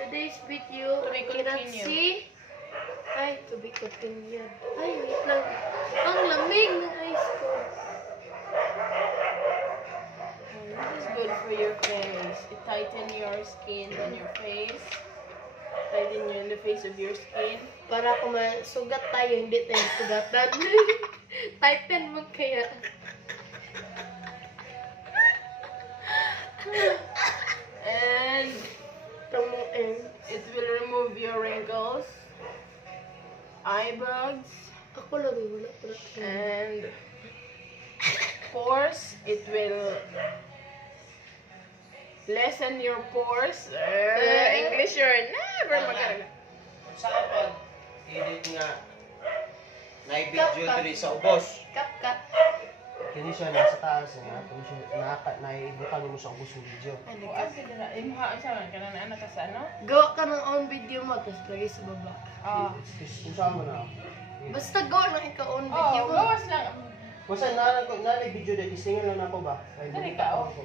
Today's video, To be I cannot continued. see. Ay, to be continued. Ay, wait lang. Ang lamig ng ice ko. This is good for your face. It tightens your skin and your face. Tighten the face of your skin. Para kung masugat tayo, hindi tayo sugatan. Tighten mo kaya. And Tamo end. it will remove your wrinkles, eyebrows, Ako lagi wala pala. and pores. It will lessen your pores. English you're never magana. Saan pag edit nga na-video diri sa ubos. Kap. Kini siya nasa taas nga, kung siya naibutan mo sa ubos ng video. O asa dira imha sa man kana na anak ka sa ano? Gawa ka ng own video mo, tapos lagi sa baba. Ah. Kung saan mo na. Basta gawa ng ikaw own video Oh, mo. gawas lang. Basta na video dito, isingan lang ako ba? Kaya Dali bumita ka, oh. ako.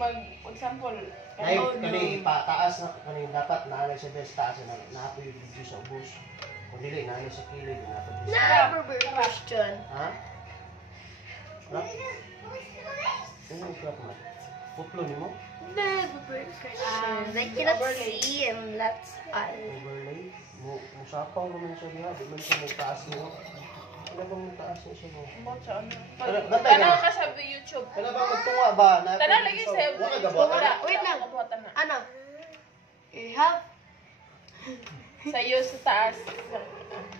Mag example. Nay, Oh, no. kani pataas na kani dapat naalala sa best taas na naapo yung video sa ubos. Kung dili naalala sa kilid naapo yung Never be question. Ha? Wala? Ano ka man? Putlo ni mo? Never be question. I cannot see and that's all. Overlay? Musapaw naman siya diha. Di man siya may taas niyo. Ano bang may taas niya siya mo? About sa ano? Batay Tanaw ka. ka sa YouTube. Kaya bang magtunga ba? Tanaw lagi sa Wala ka YouTube. ba? Wait lang. Kabuhatan na. Ano? You have Sa iyo sa taas.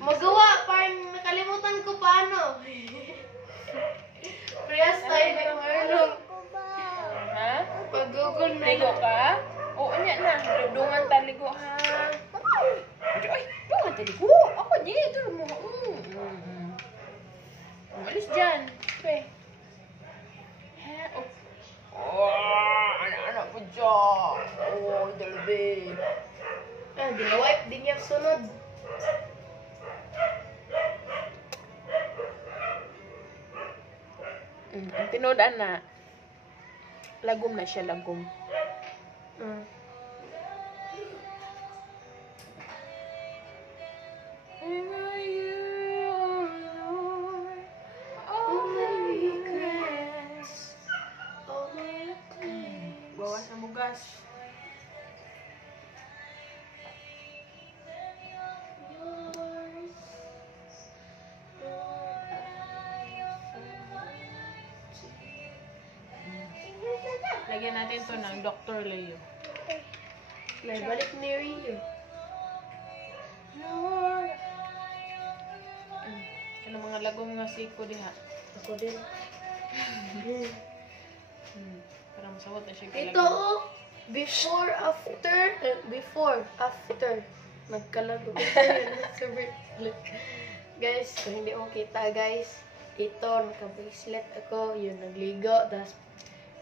magawa, parang nakalimutan ko paano. Priyas tayo ni Marlon. Ha? Pag-google na Ligo lang. ka? Oo, niya na. Dungan ta ligo ha. Ay, dungan ta ligo. Ako dito mo. Umalis dyan. Okay. Ha? Oh, anak-anak po dyan. Oh, dalabi. Ah, di wipe din yung sunod. Ang tinodan na. Lagom na siya, lagom. Mm. All my regrets, all my claims. Bawas na bugas. Yours, Lagyan natin to ng Dr. Leo. may balik ni Rio. Ano mga lagom nga siko diha. Ako din. Para masawat na siya Ito oh, before, after. Nagkalago. Guys, kung hindi mo kita guys, ito, naka-bracelet ako, yun, nagligo, tapos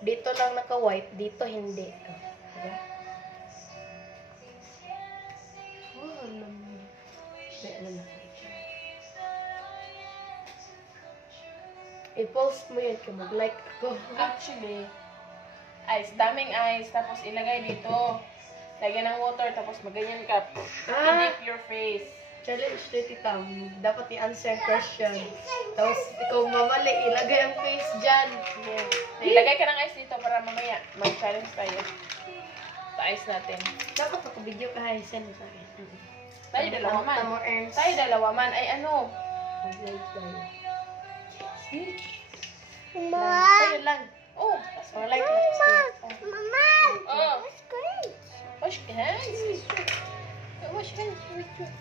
dito lang naka-white, dito hindi. Diba? Oh, alam mo. May alam na. I-post mo yun kung mag-like ako. Actually, ice, daming ice, tapos ilagay dito. Lagyan ng water, tapos maganyan ka. Dip your face. Challenge ni Tita, dapat i-answer ang question. Tapos ikaw mamali, ilagay ang face dyan. Yes. Ilagay ka ng ice dito para mamaya mag-challenge tayo. Sa ice natin. Dapat ako video ka, hi, send mo sa akin. Tayo dalawa man. Tamo Ernst. Tayo dalawa man. Ay ano? Mag-like tayo. Mama! Sa'yo lang. Oh, Mag-like lang. Mama! oh. That's great! Wash your hands. Wash your hands. Sige.